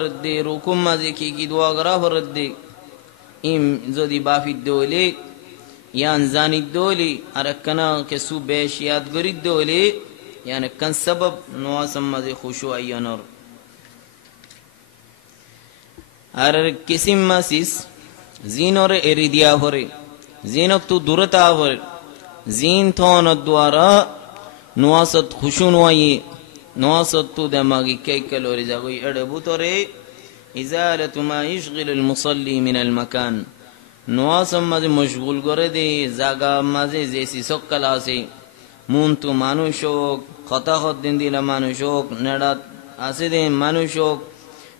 ردي ركوم مازي كي دوا غرا فردي ام زودي بافي الدولي يان زاني الدولي اركنا كسو بيش ياد غري الدولي يعني كان سبب نواسم مازي خشوع ينور ار كسم ماسيس زينور اريديا هوري زينك تو دورتا هوري زين ثون الدوارا نواسط خشون وي نواسط تو دماغي كي كالوري زاغوي ادبو توري ازالة ما يشغل المصلي من المكان نواسم مازي مشغول غره دي زاغا مازي زيسي سوكلاسي مونتو مانوشوك خطا خد دين دي لمانوشوك ندات اسيدين مانوشوك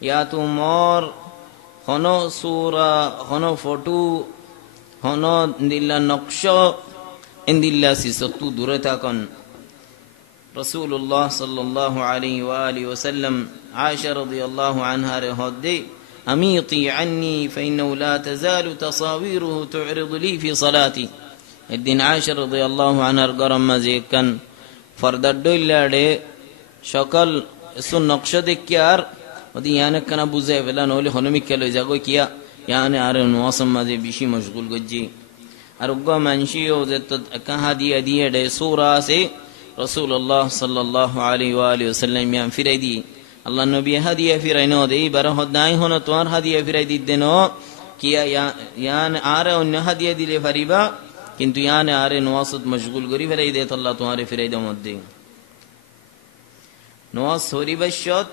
يا تو مور خنو صورة خنو فوتو خنو ديلا نقشو ان ديلا سيستو دورتا كن رسول الله صلى الله عليه وآله وسلم عائشة رضي الله عنها رهدي أميطي عني فإنه لا تزال تصاويره تعرض لي في صلاتي الدين عائشة رضي الله عنها قرم مزيكا فرد الدولة شكل سن نقشة دكيار ودي يعني كان أبو زيف لا نولي خنمي كلو إذا كيا يعني أرى نواصم مزي بشي مشغول قجي أرقى منشي وزيت كان هدية دي سورة سي رسول الله صلى الله عليه وآله وسلم يان فريدي الله النبي هدية فرينو دي بره داي هنا توار هدية فريدي دينو كيا يان آره ان هدية دي لفريبا كنتو يان آره نواسط مشغول غري فريدي الله توار فريدو مدي نواس هوري بشت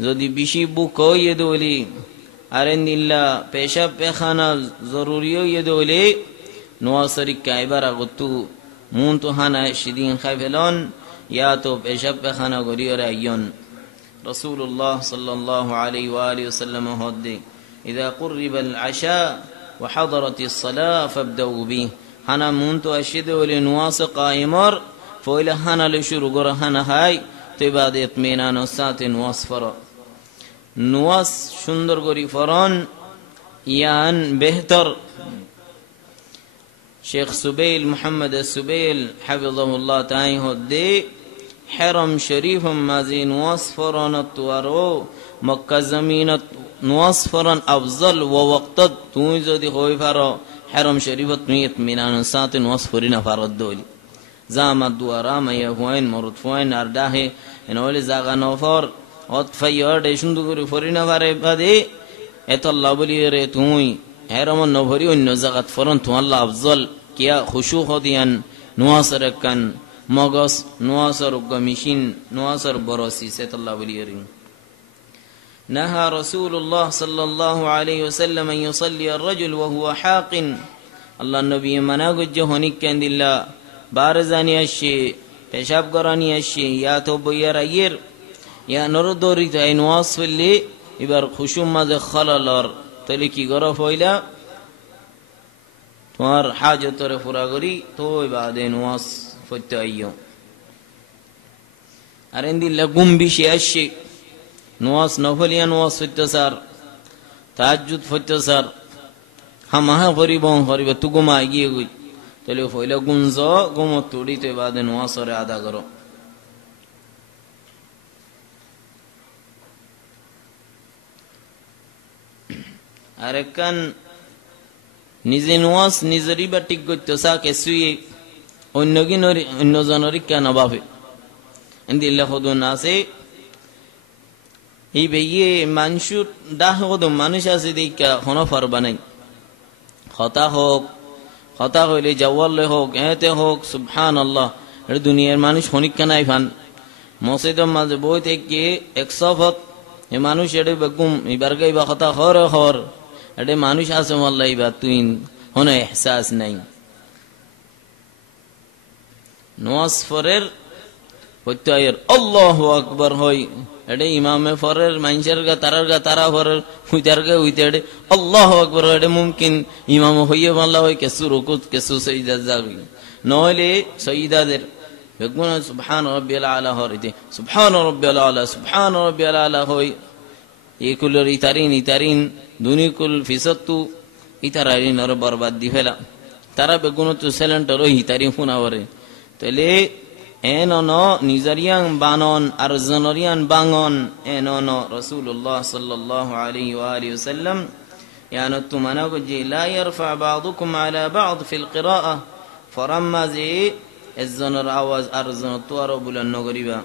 زودي بشي بو كو يدولي آرن دللا پیشا پیخانا ضروريو يدولي نواسري كايبارا غطو مون تو هانا شدين خيفلون يا تو بشب خانا غريور ايون رسول الله صلى الله عليه واله وسلم هدي اذا قرب العشاء وحضرت الصلاه فابدأوا به هانا مون تو اشد ولنواس قائمر فويل هانا لشرو غر هانا هاي تباد اطمئنان سات وصفر نواس সুন্দর গরি ফরন ইয়ান বেহতর شيخ سبيل محمد السبيل حفظه الله تعالى هدي حرم شريف مازين وصفران التوارو مكة زمينة وصفران أفضل ووقتت تويزو دي خوي فارو حرم شريف تنيت منان ساتن وصفرين فارد دولي زام الدوارا ما يفوين مرتفوين أرداهي إنولي زاغا نوفر وطفيار ديشن دوري فرين فارد بدي اتالله بلي ريتوي حرم النوفري ونزغت فرن تو الله أفضل كيا خشوع ديان نواصر كان مغص نواصر قميشين نواصر براسي سيت الله وليرين نهى رسول الله صلى الله عليه وسلم أن يصلي الرجل وهو حاق الله النبي مناقج جهنك كان دلا بارزاني الشيء پیشاب قراني الشيء يا توب يا رير يا نردوري تاي نواصف اللي يبر خشوع ماذا خلالر تلكي غرف ويلا توار حاجة تر فراغري تو بعدين واس فتايو أرندي لقوم بشيء الشيء نواس نفليا نواس فتسار تهجد فتسار همها فريبون فريبة تقوم أيجي تلو فيلا قنزا قوم تودي تو بعدين واس رعدا كرو أركان নিজে নোয়াজ নিজেরই বা ঠিক করতে সাকে সুয়ে অন্যকে অন্যজনেরই কেন ভাবে এন্দিল্লা খদুন আছে এই বেয়ে মানুষ দাহ খদুন মানুষ আছে দেখা হন পারবা নাই কথা হইলে জাওয়ালে হোক এতে হোক সুবহানাল্লাহ এর দুনিয়ার মানুষ হনিক নাই ফান মসজিদের মাঝে বই থেকে 100 এ মানুষ এড়ে বেগুম এবার গাইবা কথা হর এডে মানুষ আছে আল্লাহ ইবা তুই হন ইহসাস নাই নওয়াজ ফরের হইতায়ের আল্লাহু আকবার হই এডে ইমামে ফরের মাইনসের গা তারা ফরের হইতারে আল্লাহু আকবার এডে মুমকিন ইমাম হইয়ে আল্লাহ হই কেসু রুকুত কেসু সাজদা যাবি নইলে সাইয়্যিদাদের বেগুন সুবহান রাব্বিয়াল আলা হরিতে সুবহান রাব্বিয়াল আলা হই একুলর ইতারিন দুনিকুল ফিসত্তু ইতারারিন আর বরবাদ দি ফেলা তারা বেগুন তো সেলেন্টার ওই ইতারি ফোনাওরে তাহলে enono nizarian banon arzonorian bangon enono Rasulullah sallallahu alaihi wa alihi wasallam yanottu managoji la yarfa ba'dukum ala ba'd fil qira'ah farammazi ezzonar awaz arzonottu aro bulan nogoriba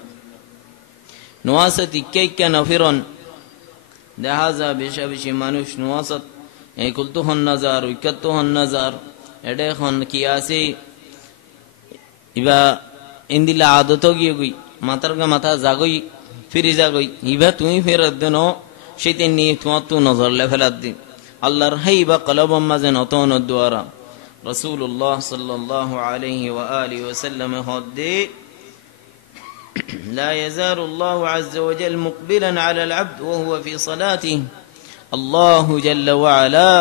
nuwasat ikkekka nafiron dehaza beshabishi manush nuwasat ekultuhon nazar ikattuhon nazar edekhon kiyasi iba indila adoto giyogui matarga mata jagoi firi jagoi iba tumi ferat deno shaytan ni tuattu nazar le feladdi allahar hayba qalbam mazen oton duara rasulullah sallallahu alayhi wa alihi wa sallam hodde لا يزال الله عز وجل مقبلا على العبد وهو في صلاته الله جل وعلا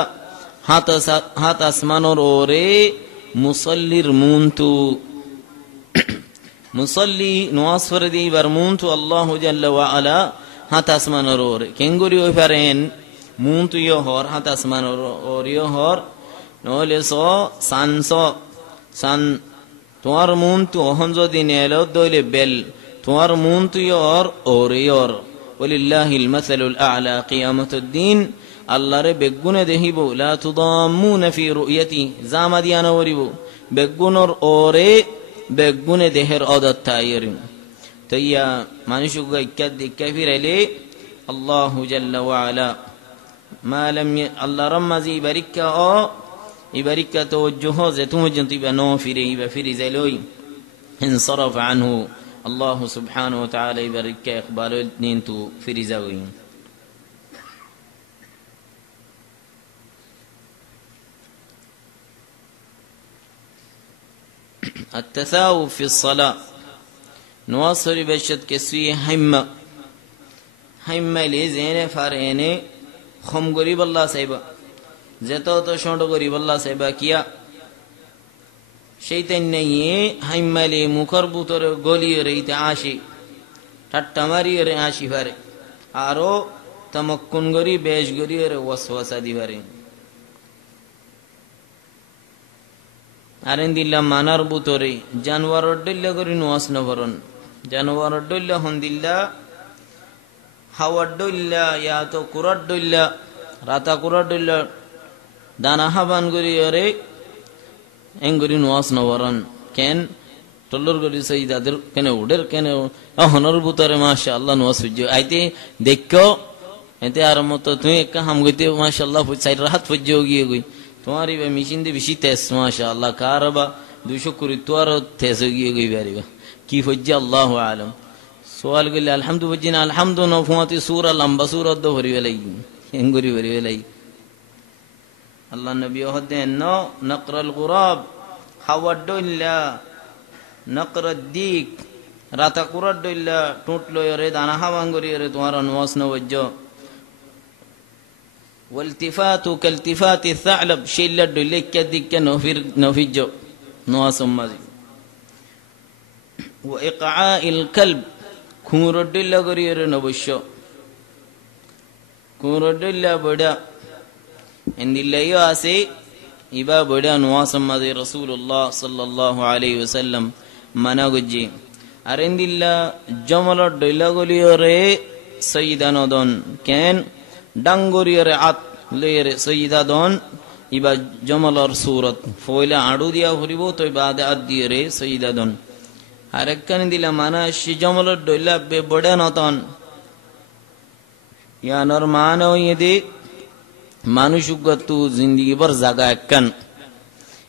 هات اسمانور اوري مصلي مونتو مصلي نواصفر دي برمونتو الله جل وعلا هات اسمانور اوري كنغوريو فرين مونتو يهور هات اسمانور اوري يهور نولسو سانسو سان توار مونتو هنزو دينيلو دولي بل توار مونتو يور اوريور ولله المثل الأعلى قيامة الدين الله رب بقنا دهيبو لا تضامون في رؤيتي زامديانا وريبو بقنر أوري بقنا دهر أودت تايرين تيا ما نشوك إكاد كفر لي الله جل وعلا ما لم الله رمزي بركة يبركة توجهه زيتوه جنطيبا نوفري بفري زلوي انصرف عنه الله سبحانه وتعالى يبارك إقبال نينتو في رزاوين التثاؤب في الصلاة نواصل بشد كسوي همة لي زين فاريني خم غريب الله سيبا زيتو تو شوندو غريب الله سيبا كيا شيطان نيه همالي مكربوتر غولي ريت عاشي ٹٹماری رے عاشی فارے آرو تمکن گری بیش گری رے وسوسہ دی فارے آرین دلہ مانار بوتورے جانور ڈلہ گری نواس نفرن جانور ڈلہ ہن دلہ ہوا ڈلہ یا تو کرٹ ڈلہ راتا کرٹ ڈلہ دانا ہبان گری رے engori nuwas nawaran ken tollor gori sayyidadir kene uder kene honor butare mashallah nuwas fujjo aite dekko ente aramoto tu ekka ham gote mashallah fuj side rahat fujjo gi goi tumari be machine de bishi tes mashallah karaba dusho kuri tuaro tes gi goi bariba ki fujja allah alam sual gil alhamdu wajina alhamdu no fuati sura lamba sura do hori velai engori hori velai الله النبي هدينا نقر الغراب حود إلا نقر الديك راتا قرد إلا توتلو يريد أنا هوانغوري يريد وارا نواسنا وجو والتفات كالتفات الثعلب شيلد لك كدك نفجو نواس مازي وإقعاء الكلب كورد إلا غرير نبشو كورد إلا بدا عند الله ياسي إبا بدا نواسم مذي رسول الله صلى الله عليه وسلم مناغجي أرند الله جمل الدلا غليوري سيدنا دون كان دانغوري رعات لير سيدا دون إبا جمل الصورة فويلا عدو ديا فريبو تو بعد أديري سيدا دون هركن دلا منا شي جمل الدلا ببدا نتان يا نرمانو يدي মানুষুগতু জিন্দিগি ভর জাগা একখান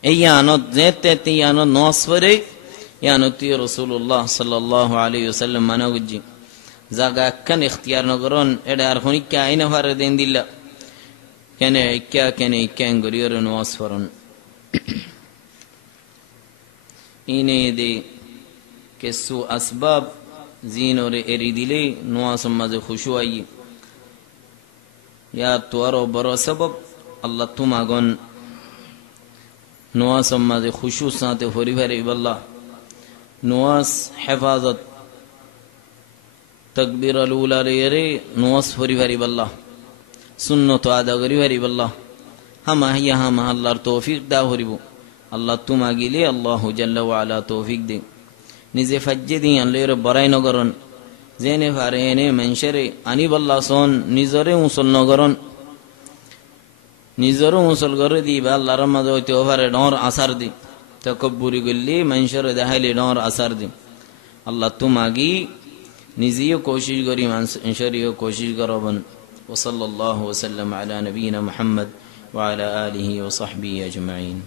এই আনত যেতে আনত নসফরে ইয়ানত রাসূলুল্লাহ সাল্লাল্লাহু আলাইহি ওয়াসাল্লাম মানাগুজি জাগা একখান ইখতিয়ার নগরন এডা আর হনিকা আইনা ফারে দেন দিল্লা কেনে কেন গরিয়র নসফরন ইনে দে কেসু আসবাব জিনরে এরি দিলে নওয়াসম মাঝে খুশু আই يا توارو برو سبب الله تماغون نواس ماذا خشوع ساتي فوري فاري بالله نواس حفاظت تكبير الأولى ريري نواس فوري فاري بالله سنة عادا غري فاري بالله هما هي هما الله توفيق دا هربو الله تماغي لي الله جل وعلا توفيق دي নিজে ফাজ্জে দিয়ে আনলে বড়াই নগরণ জেনে ফারে এনে মানুষেরে আনিবাল্লা সন নিজরে মুসল নগরণ নিজরও মুসল করে দি বা আল্লাহর মাঝে হইতে পারে ডর আসার দি তকব্বুরি করলে মানুষের দেখাইলে ডর আসার দি আল্লাহ তুমাগি নিজেও কোশিশ করি মানুষেরও কোশিশ করবেন ওসল্লাল্লাহু ওয়াসাল্লাম আলা নবিয়িনা মুহাম্মদ ওয়া আলা আলিহি ওয়া সাহবিহি আজমাইন।